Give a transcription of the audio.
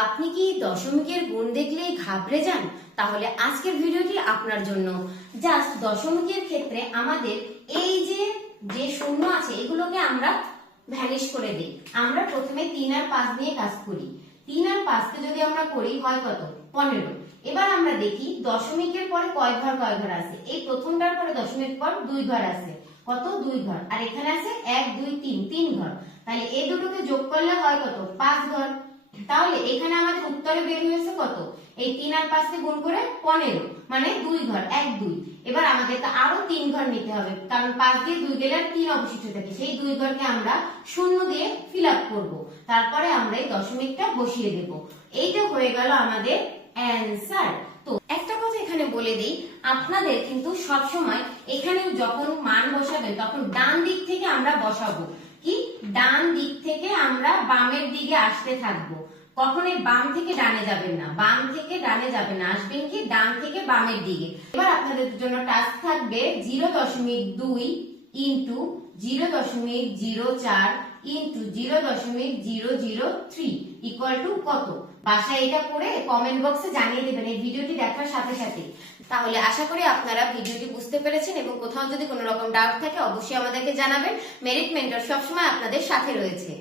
আপনি কি দশমিকের গুণ দেখলেই ঘাবড়ে যান? তাহলে আজকের ভিডিওটি আপনার জন্য। জাস্ট দশমিকের ক্ষেত্রে আমাদের এই যে শূন্য আছে এগুলোকে আমরা ভ্যানিশ করে দিই। আমরা প্রথমে 3 আর 5 নিয়ে কাজ করি। 3 আর 5 কে যদি আমরা করি হয় কত? 15। এবার আমরা দেখি দশমিকের পরে কয় ঘর আছে। এই প্রথমটার পরে দশমিকের পর 2 ঘর আছে। কত? 2 ঘর। আর এখানে আছে 1 2 3 3 ঘর। তাহলে এই দুটোকে যোগ করলে হয় কত? 5 ঘর। তাহলে এখানে আমাদের উত্তরে বের হয়েছে কত? এই 3 আর 5 কে গুণ করে 15, মানে 2 ঘর, 1 2। এবার আমাদেরকে আরো 3 ঘর নিতে হবে, কারণ 5 দিয়ে 2 গেলে আর 3 অবশিষ্ট থাকে। সেই 2 ঘরকে আমরা শূন্য দিয়ে ফিল আপ করবো। তারপরে আমরা এই দশমিকটা বসিয়ে দেব। এইটা হয়ে গেল আমাদের অ্যানসার। তো একটা কথা এখানে বলে দিই, আপনাদের কিন্তু সব সময় এখানে যখন মান বসাবেন তখন ডান দিক থেকে আমরা বসাবো। কি? ডান দিক থেকে আমরা বামের দিকে আসতে থাকবো। কখনোই বাম থেকে ডানে যাবেন না, বাম থেকে ডানে যাবেন না, আসবেন কি ডান থেকে বামের দিকে। এবার আপনাদের জন্য টাস্ক থাকবে 0.2 ইন্টু 0.04 ইন্টু 0.003 ইকুয়াল টু কত? বাসায় এটা করে কমেন্ট বক্সে জানিয়ে দেবেন এই ভিডিওটি দেখার সাথে সাথে। তাহলে আশা করি আপনারা ভিডিওটি বুঝতে পেরেছেন, এবং কোথাও যদি কোনো রকম ডাউট থাকে অবশ্যই আমাদেরকে জানাবেন। মেরিট মেন্টর সবসময় আপনাদের সাথে রয়েছে।